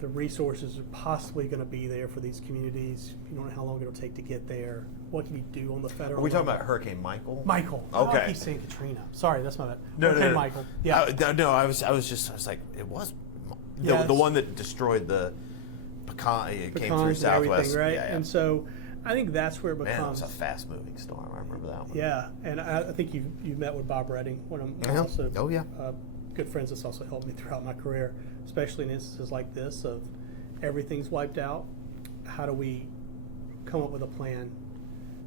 the resources are possibly going to be there for these communities. You don't know how long it'll take to get there. What can you do on the federal Are we talking level? about Hurricane Michael? Michael. Okay. I keep saying Katrina. Sorry, that's my bad. No, Hurricane no. Michael. Yeah. I was like, it was Yeah, the one that destroyed the pecan. It came through Pecans and everything, Southwest, right? Yeah. And so I think that's where it Man, it becomes. was a fast-moving storm. I remember that one. Yeah, and I think you've met with Bob Redding, one of my Yeah. also Oh, yeah. good friends that's also helped me throughout my career, especially in instances like this of everything's wiped out. How do we come up with a plan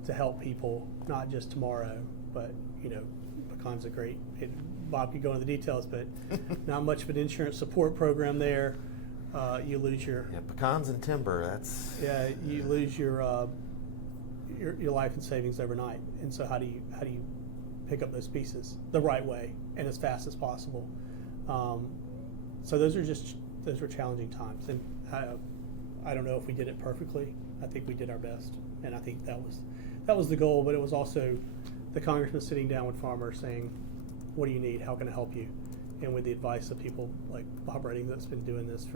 to help people, not just tomorrow, but, Pecan's a great, Bob could go into the details, but not much of an insurance support program there. You lose your Pecans and timber. That's you lose your life and savings overnight. And so how do you pick up those pieces the right way and as fast as possible? So those were challenging times, and I don't know if we did it perfectly. I think we did our best, and I think that was the goal. But it was also the congressman sitting down with farmers saying, "What do you need? How can I help you?" And with the advice of people like Bob Redding that's been doing this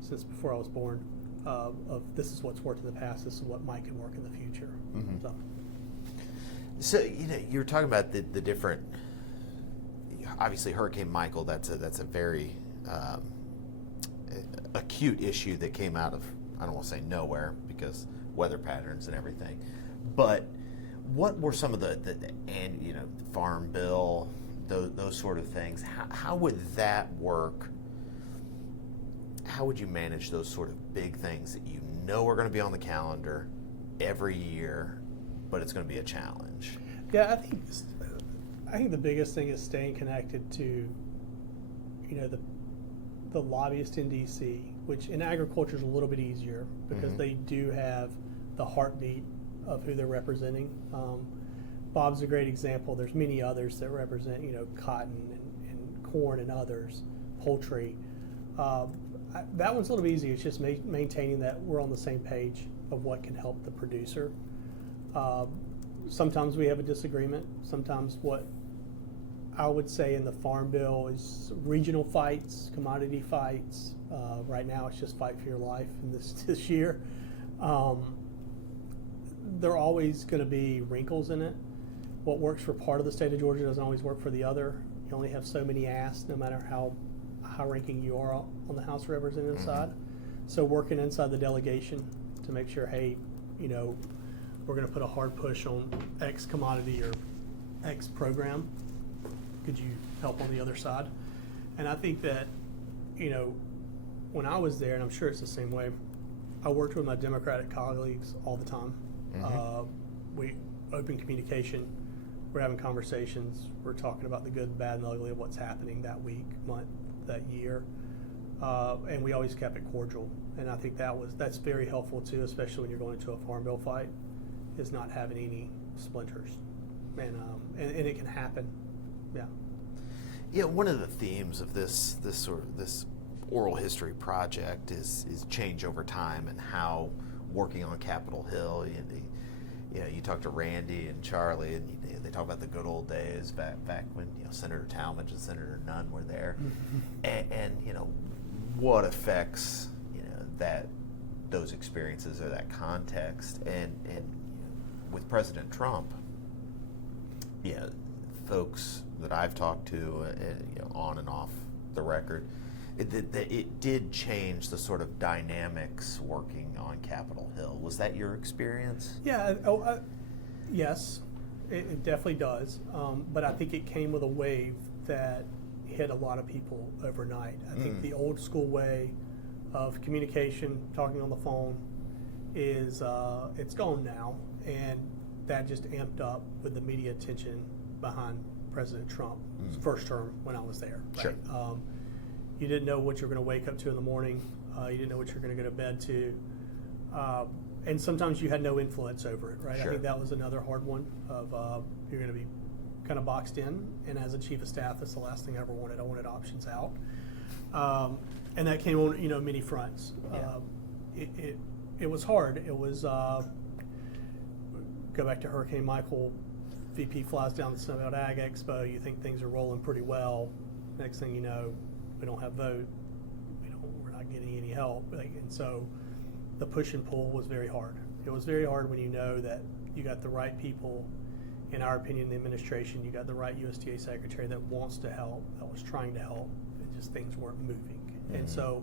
since before I was born, of this is what's worked in the past, this is what might can work in the future. Mm-hmm. So you were talking about the different. Obviously, Hurricane Michael. That's a very acute issue that came out of, I don't want to say nowhere because weather patterns and everything, but what were some of the farm bill, those sort of things? How would that work? How would you manage those sort of big things that are going to be on the calendar every year, but it's going to be a challenge? Yeah, I think the biggest thing is staying connected to, the lobbyist in D.C., which in agriculture is a little bit easier because they do have the heartbeat of who they're representing. Bob's a great example. There's many others that represent, cotton and corn and others, poultry. That one's a little easier. It's just maintaining that we're on the same page of what can help the producer. Sometimes we have a disagreement. Sometimes what I would say in the Farm Bill is regional fights, commodity fights. Right now it's just fight for your life in this year. There are always going to be wrinkles in it. What works for part of the state of Georgia doesn't always work for the other. You only have so many asks, no matter how high-ranking you are on the House of Representatives side. So working inside the delegation to make sure, hey, we're going to put a hard push on X commodity or X program. Could you help on the other side? And I think that, when I was there, and I'm sure it's the same way, I worked with my Democratic colleagues all the time. We open communication. We're having conversations. We're talking about the good, the bad, and the ugly of what's happening that week, month, that year. And we always kept it cordial. And I think that's very helpful too, especially when you're going into a Farm Bill fight, is not having any splinters. And it can happen. Yeah. Yeah, one of the themes of this oral history project is change over time and how working on Capitol Hill, you talk to Randy and Charlie, and they talk about the good old days back when Senator Talmadge and Senator Nunn were there, and what affects that those experiences or that context, and with President Trump, folks that I've talked to, on and off the record, it did change the sort of dynamics working on Capitol Hill. Was that your experience? Yeah, yes, it definitely does. But I think it came with a wave that hit a lot of people overnight. I think the old school way of communication, talking on the phone, is it's gone now, and that just amped up with the media attention behind President Trump's first term when I was there. Right? Sure. You didn't know what you were going to wake up to in the morning. You didn't know what you were going to go to bed to. And sometimes you had no influence over it, right? Sure. I think that was another hard one of you're going to be kind of boxed in. And as a chief of staff, that's the last thing I ever wanted. I wanted options out. And that came on, many fronts. It was hard. It was, go back to Hurricane Michael, VP flies down the Snowbelt Ag Expo, you think things are rolling pretty well. Next thing you know, we don't have vote, we're not getting any help. And so the push and pull was very hard. It was very hard when you know that you got the right people, in our opinion, the administration, you got the right USDA secretary that wants to help, that was trying to help, and just things weren't moving. And so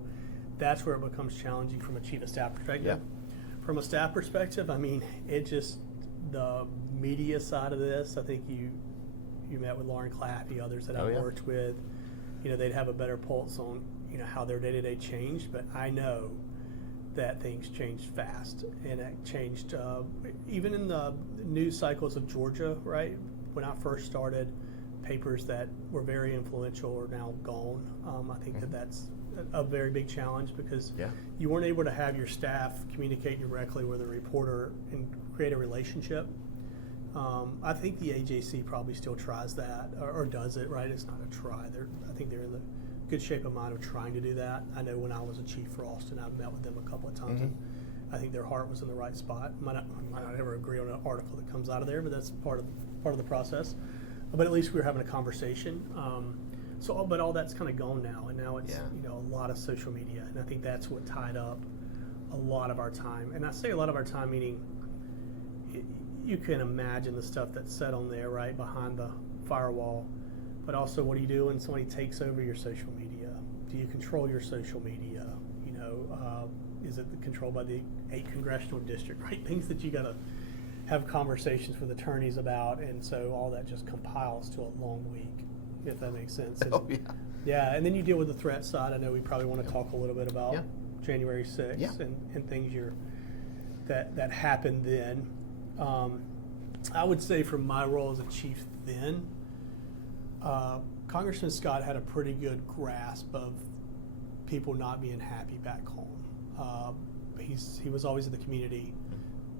that's where it becomes challenging from a chief of staff perspective. Yeah. From a staff perspective, it just, the media side of this, I think you met with Lauren Claffey, others that I've worked with, they'd have a better pulse on, how their day-to-day changed, but I know that things changed fast, and it changed, even in the news cycles of Georgia, right? When I first started, papers that were very influential are now gone. I think that's a very big challenge because you weren't able to have your staff communicate directly with a reporter and create a relationship. I think the AJC probably still tries that or does it, right? It's not a try. I think they're in the good shape of mind of trying to do that. I know when I was a chief for Austin, I met with them a couple of times, and I think their heart was in the right spot. Might not ever agree on an article that comes out of there, but that's part of the process. But at least we were having a conversation. But all that's kind of gone now, and now it's a lot of social media, and I think that's what tied up a lot of our time. And I say a lot of our time meaning you can imagine the stuff that's said on there, right, behind the firewall. But also, what do you do when somebody takes over your social media? Do you control your social media? Is it controlled by the 8th congressional district, right? Things that you got to have conversations with attorneys about, and so all that just compiles to a long week, if that makes sense. And, and then you deal with the threat side. I know we probably want to talk a little bit about January 6th and things that happened then. I would say from my role as a chief then, Congressman Scott had a pretty good grasp of people not being happy back home. He was always in the community.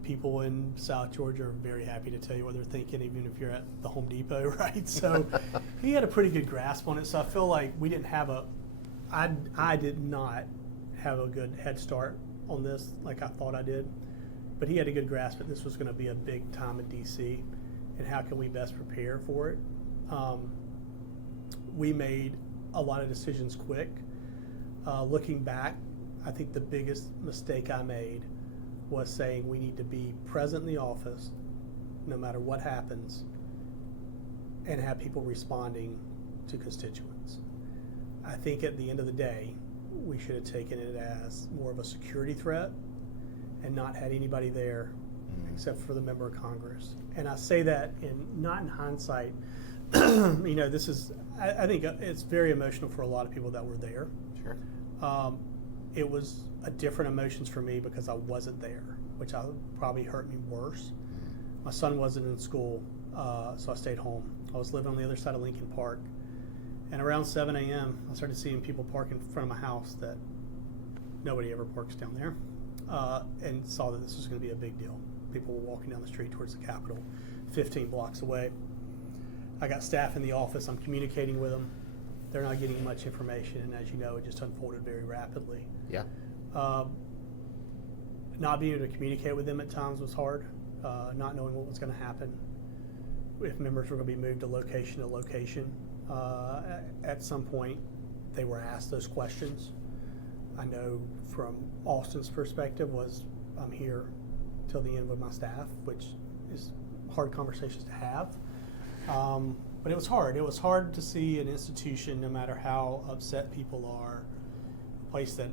People in South Georgia are very happy to tell you what they're thinking, even if you're at the Home Depot, right? So he had a pretty good grasp on it. So I feel like we didn't have I did not have a good head start on this like I thought I did. But he had a good grasp that this was going to be a big time in D.C. and how can we best prepare for it. We made a lot of decisions quick. Looking back, I think the biggest mistake I made was saying we need to be present in the office no matter what happens and have people responding to constituents. I think at the end of the day, we should have taken it as more of a security threat and not had anybody there except for the member of Congress. And I say that not in hindsight. This is, I think it's very emotional for a lot of people that were there. Sure. It was a different emotions for me because I wasn't there, which probably hurt me worse. My son wasn't in school, so I stayed home. I was living on the other side of Lincoln Park. And around 7 a.m., I started seeing people park in front of my house that nobody ever parks down there, and saw that this was going to be a big deal. People were walking down the street towards the Capitol, 15 blocks away. I got staff in the office. I'm communicating with them. they're not getting much information, and as you know, it just unfolded very rapidly. Yeah. Not being able to communicate with them at times was hard, not knowing what was going to happen, if members were going to be moved to location. At some point, they were asked those questions. I know from Austin's perspective was, I'm here till the end with my staff, which is hard conversations to have. But it was hard. It was hard to see an institution, no matter how upset people are, a place that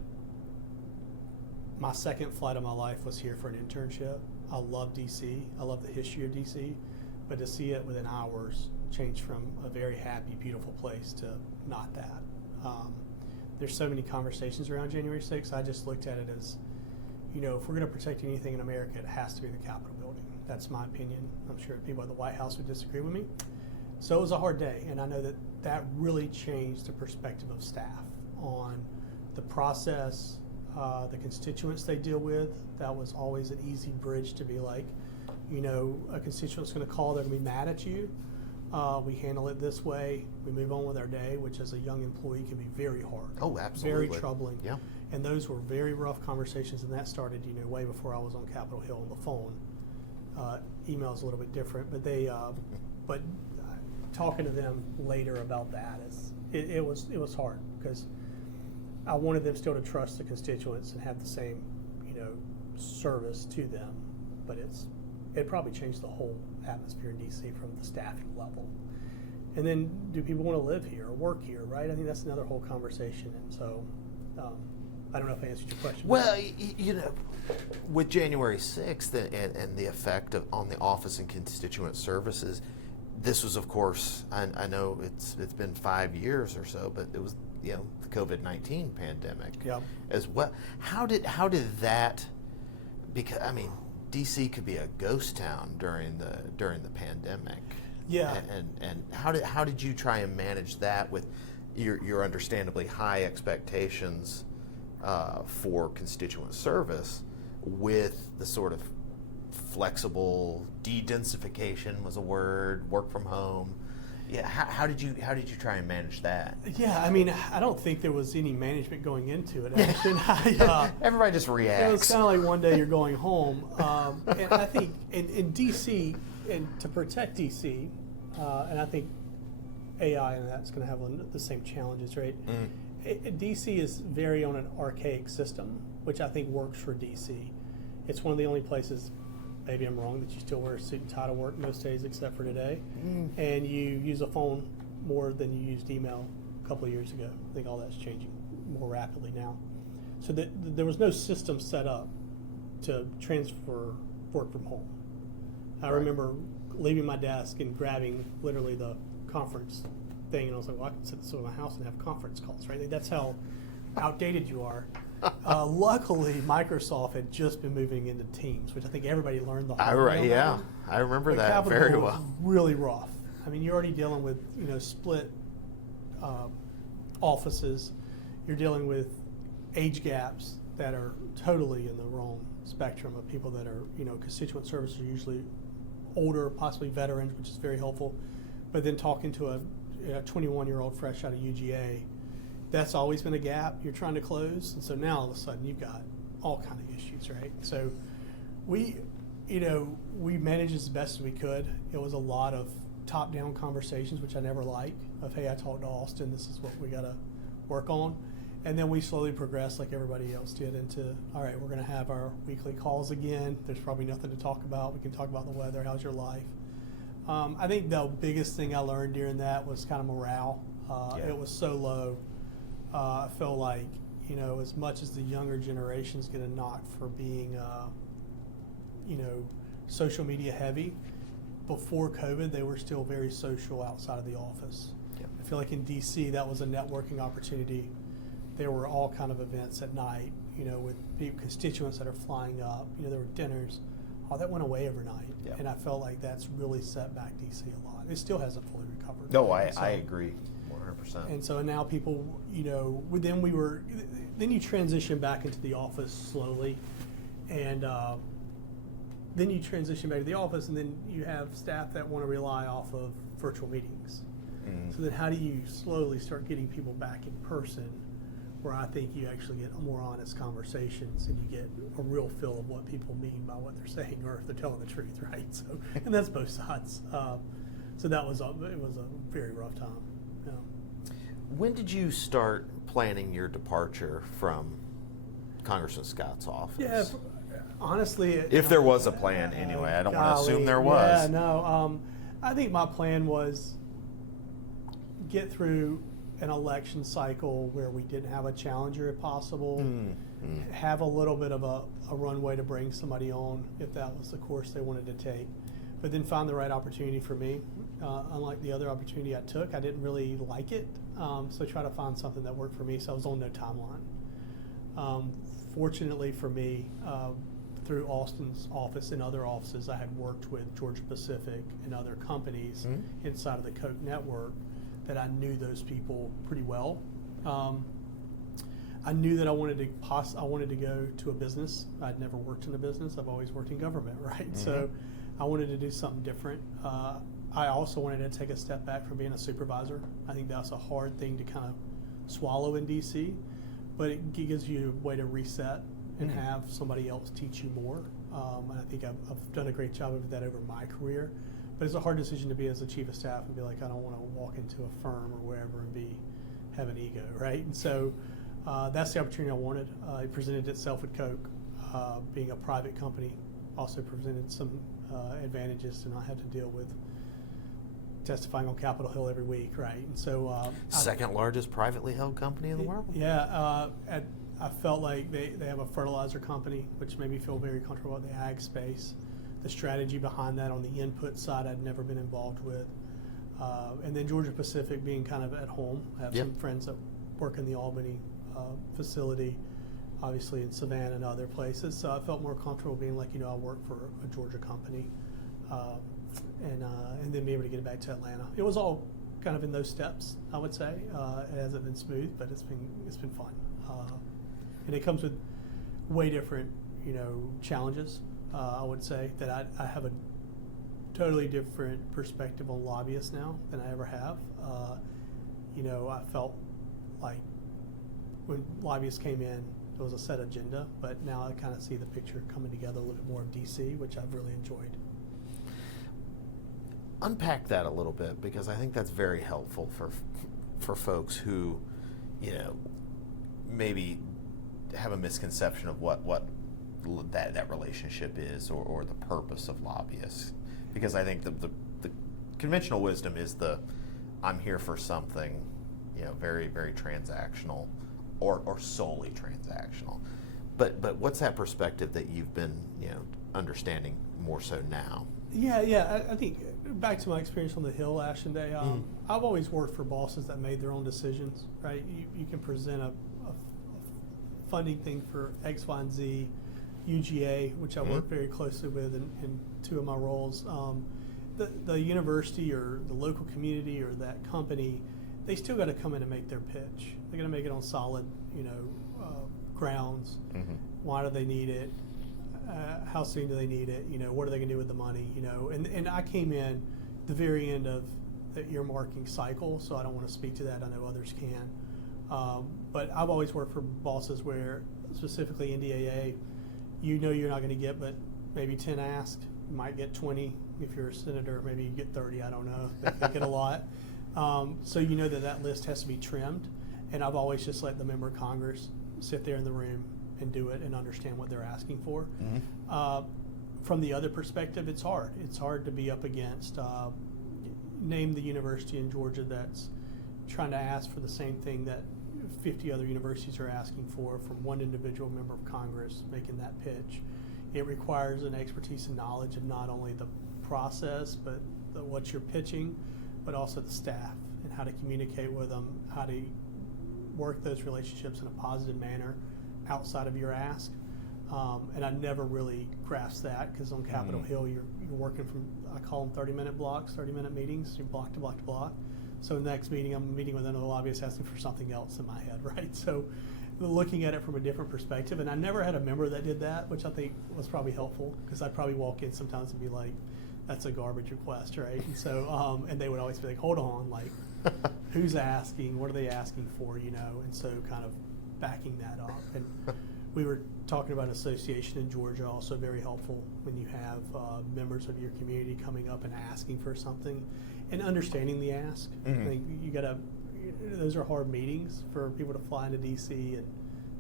my second flight of my life was here for an internship. I love DC. I love the history of DC. But to see it within hours change from a very happy, beautiful place to not that. There's so many conversations around January 6th. I just looked at it as, if we're going to protect anything in America, it has to be the Capitol building. That's my opinion. I'm sure people at the White House would disagree with me. So it was a hard day, and I know that really changed the perspective of staff on the process, the constituents they deal with. That was always an easy bridge to be like, a constituent's going to call, they're going to be mad at you. We handle it this way. We move on with our day, which as a young employee can be very hard. Oh, absolutely. Very troubling. Yeah. And those were very rough conversations, and that started, way before I was on Capitol Hill on the phone. Email's a little bit different, but but talking to them later about that it was hard because I wanted them still to trust the constituents and have the same, service to them, but it probably changed the whole atmosphere in DC from the staffing level. And then, do people want to live here or work here, right? I think that's another whole conversation. And so, I don't know if I answered your question. Well, with January 6th and the effect on the office and constituent services, this was, of course, I know it's been 5 years or so, but it was the COVID-19 pandemic as well. How did that? Because DC could be a ghost town during the pandemic. Yeah. And how did you try and manage that with your understandably high expectations for constituent service with the sort of flexible de-densification was a word, work from home. Yeah, how did you try and manage that? Yeah, I don't think there was any management going into it. Actually, everybody just reacts. It was kind of like one day you're going home, and I think in DC, and to protect DC, and I think AI and that's going to have the same challenges, right? DC is very on an archaic system, which I think works for DC. It's one of the only places, maybe I'm wrong, that you still wear a suit and tie to work most days except for today. And you use a phone more than you used email a couple of years ago. I think all that's changing more rapidly now. So there was no system set up to transfer work from home. I remember leaving my desk and grabbing literally the conference thing, and I was like, well, I can sit in my house and have conference calls, right? That's how outdated you are. Luckily, Microsoft had just been moving into Teams, which I think everybody learned the hard way. Yeah, I remember that Capitol very Hill well. was really rough. You're already dealing with split offices. You're dealing with age gaps that are totally in the wrong spectrum of people that are constituent services are usually older, possibly veterans, which is very helpful. But then talking to a 21-year-old fresh out of UGA. That's always been a gap you're trying to close, and so now all of a sudden you've got all kind of issues, right? So we managed as best as we could. It was a lot of top-down conversations, which I never like, of, hey, I talked to Austin, this is what we got to work on. And then we slowly progressed, like everybody else did, into, all right, we're going to have our weekly calls again. There's probably nothing to talk about. We can talk about the weather. How's your life? I think the biggest thing I learned during that was kind of morale. It was so low. I felt like, as much as the younger generations get a knock for being, social media heavy, before COVID, they were still very social outside of the office. Yep. I feel like in DC, that was a networking opportunity. There were all kind of events at night, with constituents that are flying up. There were dinners. All that went away overnight. Yep. And I felt like that's really set back DC a lot. It still hasn't fully recovered. No, I agree 100%. And so now people, then you transition back into the office slowly, and then you transition back to the office, and then you have staff that want to rely off of virtual meetings. So then how do you slowly start getting people back in person, where I think you actually get more honest conversations and you get a real feel of what people mean by what they're saying, or if they're telling the truth, right? So, and that's both sides. So it was a very rough time. Yeah. When did you start planning your departure from Congressman Scott's office? Yeah, honestly, if there was a plan, anyway. I don't want to assume there was. Yeah, no. I think my plan was get through an election cycle where we didn't have a challenger if possible, have a little bit of a runway to bring somebody on if that was the course they wanted to take, but then find the right opportunity for me. Unlike the other opportunity I took, I didn't really like it, so try to find something that worked for me, so I was on no timeline. Fortunately for me, through Austin's office and other offices, I had worked with Georgia Pacific and other companies inside of the Coke network that I knew those people pretty well. I knew that I wanted to go to a business. I'd never worked in a business. I've always worked in government, right? So I wanted to do something different. I also wanted to take a step back from being a supervisor. I think that's a hard thing to kind of swallow in DC, but it gives you a way to reset and have somebody else teach you more. And I think I've done a great job of that over my career. But it's a hard decision to be as a chief of staff and be like, I don't want to walk into a firm or wherever and have an ego, right? And so that's the opportunity I wanted. It presented itself with Coke. Being a private company also presented some advantages to not have to deal with testifying on Capitol Hill every week, right? And so second largest privately held company in the world? Yeah, I felt like they have a fertilizer company, which made me feel very comfortable in the ag space. The strategy behind that on the input side I'd never been involved with. And then Georgia Pacific being kind of at home. I have some friends that work in the Albany facility, obviously in Savannah and other places. So I felt more comfortable being like, I work for a Georgia company. And then be able to get back to Atlanta. It was all kind of in those steps, I would say. It hasn't been smooth, but it's been fun. And it comes with way different, challenges. I would say that I have a totally different perspective on lobbyists now than I ever have. I felt like when lobbyists came in, there was a set agenda, but now I kind of see the picture coming together a little bit more of DC, which I've really enjoyed. Unpack that a little bit, because I think that's very helpful for folks who, maybe have a misconception of what that relationship is or the purpose of lobbyists. Because I think the conventional wisdom is I'm here for something, very, very transactional or solely transactional. But what's that perspective that you've been, understanding more so now? Yeah. I think back to my experience on the Hill, Ashton Day, I've always worked for bosses that made their own decisions, right? You can present a funding thing for X, Y, and Z, UGA, which I work very closely with in two of my roles. The university or the local community or that company, they still got to come in and make their pitch. They're going to make it on solid, grounds. Why do they need it? How soon do they need it? What are they going to do with the money? And I came in the very end of the earmarking cycle, so I don't want to speak to that. I know others can. But I've always worked for bosses where, specifically NDAA, you're not going to get but maybe 10 asked. You might get 20 if you're a senator. Maybe you get 30. I don't know. They get a lot. So that list has to be trimmed. And I've always just let the member of Congress sit there in the room and do it and understand what they're asking for. From the other perspective, it's hard. It's hard to be up against, name the university in Georgia that's trying to ask for the same thing that 50 other universities are asking for from one individual member of Congress making that pitch. It requires an expertise and knowledge of not only the process, but what you're pitching, but also the staff and how to communicate with them, how to work those relationships in a positive manner outside of your ask. And I never really grasped that because on Capitol Hill, you're working from, I call them 30-minute blocks, 30-minute meetings, you're block to block to block. So the next meeting, I'm meeting with another lobbyist asking for something else in my head, right? So looking at it from a different perspective, and I never had a member that did that, which I think was probably helpful because I'd probably walk in sometimes and be like, that's a garbage request, right? And so, and they would always be like, hold on, like, who's asking? What are they asking for? And so kind of backing that up. And we were talking about association in Georgia, also very helpful when you have members of your community coming up and asking for something and understanding the ask. Mm-hmm. I think those are hard meetings for people to fly into DC and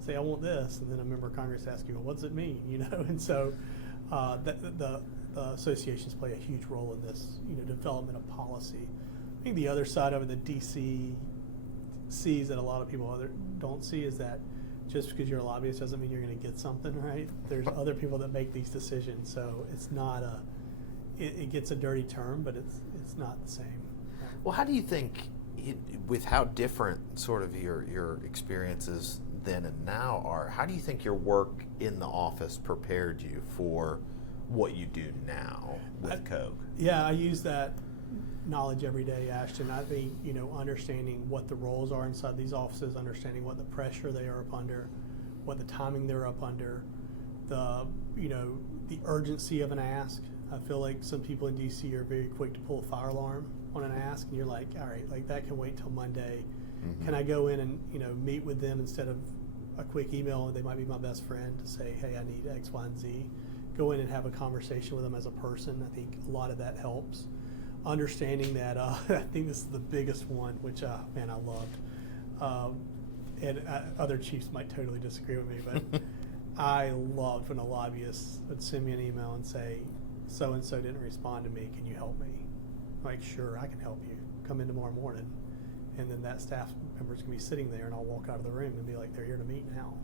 say, I want this. And then a member of Congress asks you, well, what does it mean? And so the associations play a huge role in this, development of policy. I think the other side of it that DC sees that a lot of people don't see is that just because you're a lobbyist doesn't mean you're going to get something, right? There's other people that make these decisions, so it's not it gets a dirty term, but it's not the same. Well, how do you think, with how different sort of your experiences then and now are, how do you think your work in the office prepared you for what you do now with Coke? Yeah, I use that knowledge every day, Ashton. I think, understanding what the roles are inside these offices, understanding what the pressure they are up under, what the timing they're up under, the urgency of an ask. I feel like some people in DC are very quick to pull a fire alarm on an ask, and you're like, all right, like that can wait till Monday. Mm-hmm. Can I go in and, meet with them instead of a quick email? They might be my best friend to say, hey, I need X, Y, and Z. Go in and have a conversation with them as a person. I think a lot of that helps. Understanding that, I think this is the biggest one, which, I loved. And other chiefs might totally disagree with me, but I loved when a lobbyist would send me an email and say, so-and-so didn't respond to me, can you help me? I'm like, sure, I can help you. Come in tomorrow morning. And then that staff member's going to be sitting there, and I'll walk out of the room and be like, they're here to meet now.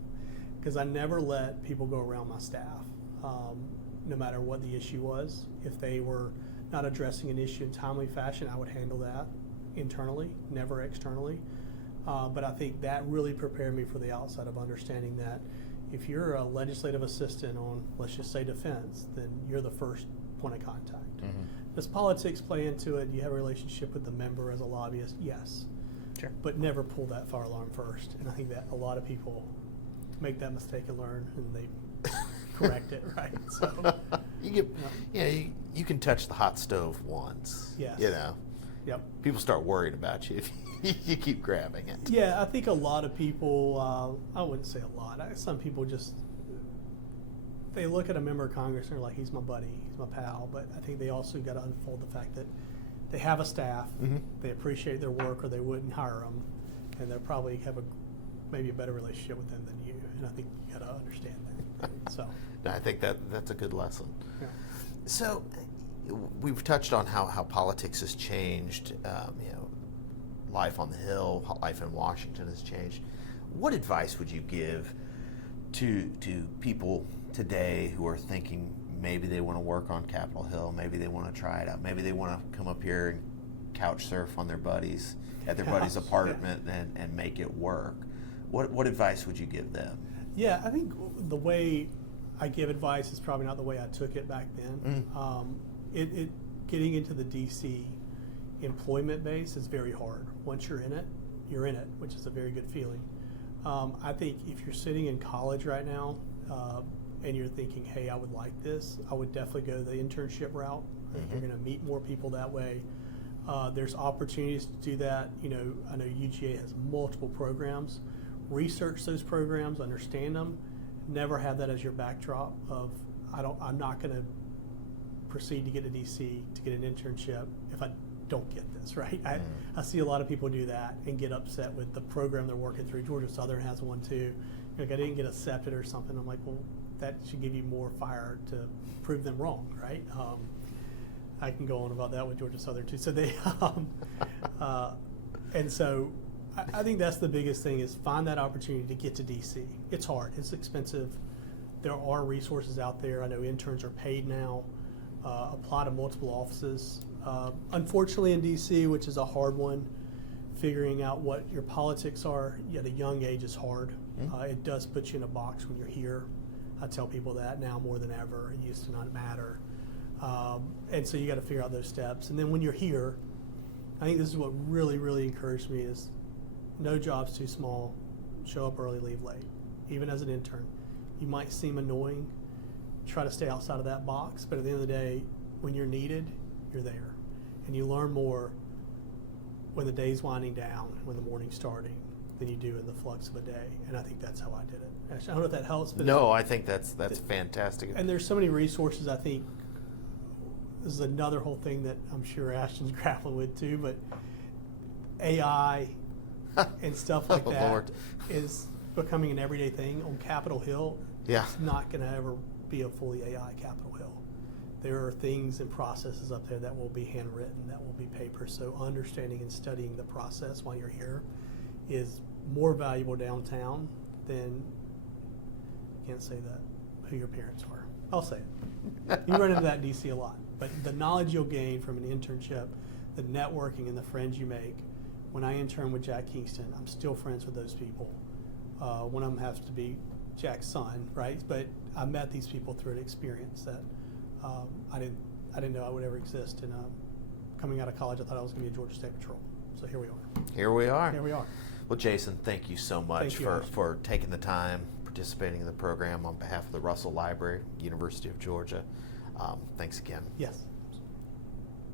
Because I never let people go around my staff, no matter what the issue was. If they were not addressing an issue in timely fashion, I would handle that internally, never externally. But I think that really prepared me for the outside of understanding that if you're a legislative assistant on, let's just say, defense, then you're the first point of contact. Mm-hmm. Does politics play into it? Do you have a relationship with the member as a lobbyist? Yes. Sure. But never pull that fire alarm first. And I think that a lot of people make that mistake and learn, and they correct it, right? So you can touch the hot stove once. Yes. Yep. People start worrying about you if you keep grabbing it. Yeah, I think a lot of people, I wouldn't say a lot, some people just, they look at a member of Congress and they're like, he's my buddy, he's my pal, but I think they also got to unfold the fact that they have a staff, mm-hmm. they appreciate their work or they wouldn't hire them, and they'll probably have maybe a better relationship with them than you, and I think you got to understand that. So I think that's a good lesson. Yeah. So we've touched on how politics has changed, life on the Hill, life in Washington has changed. What advice would you give to people today who are thinking maybe they want to work on Capitol Hill, maybe they want to try it out, maybe they want to come up here and couch surf on their buddies at their buddy's apartment and make it work? What advice would you give them? Yeah, I think the way I give advice is probably not the way I took it back then. Mm. Getting into the DC employment base is very hard. Once you're in it, which is a very good feeling. I think if you're sitting in college right now and you're thinking, hey, I would like this, I would definitely go the internship route. I think you're going to meet more people that way. There's opportunities to do that. I know UGA has multiple programs. Research those programs, understand them. Never have that as your backdrop of I'm not going to proceed to get to DC to get an internship if I don't get this, right? I see a lot of people do that and get upset with the program they're working through. Georgia Southern has one too. Like, I didn't get accepted or something. I'm like, well, that should give you more fire to prove them wrong, right? I can go on about that with Georgia Southern too. So they, and so I think that's the biggest thing is find that opportunity to get to DC. It's hard, it's expensive. There are resources out there. I know interns are paid now. Apply to multiple offices. Unfortunately in DC, which is a hard one, figuring out what your politics are at a young age is hard. It does put you in a box when you're here. I tell people that now more than ever. It used to not matter. And so you got to figure out those steps. And then when you're here, I think this is what really, really encouraged me is no job's too small. Show up early, leave late. Even as an intern, you might seem annoying. Try to stay outside of that box, but at the end of the day, when you're needed, you're there. And you learn more when the day's winding down, when the morning's starting, than you do in the flux of a day. And I think that's how I did it. Actually, I don't know if that helps. But no, I think that's fantastic. And there's so many resources. I think this is another whole thing that I'm sure Ashton's grappling with too, but AI and stuff like Oh, that Lord. is becoming an everyday thing on Capitol Hill. Yeah. It's not going to ever be a fully AI Capitol Hill. There are things and processes up there that will be handwritten, that will be paper. So understanding and studying the process while you're here is more valuable downtown than, I can't say that, who your parents are. I'll say it. You run into that in DC a lot. But the knowledge you'll gain from an internship, the networking and the friends you make. When I interned with Jack Kingston, I'm still friends with those people. One of them has to be Jack's son, right? But I met these people through an experience that I didn't know I would ever exist. And coming out of college, I thought I was going to be a Georgia State Patrol. So here we are. Here we are. Here we are. Well, Jason, thank you so much Thank you, for taking the time, participating in the program on behalf of the Russell Library, University of Georgia. Thanks again. Yes.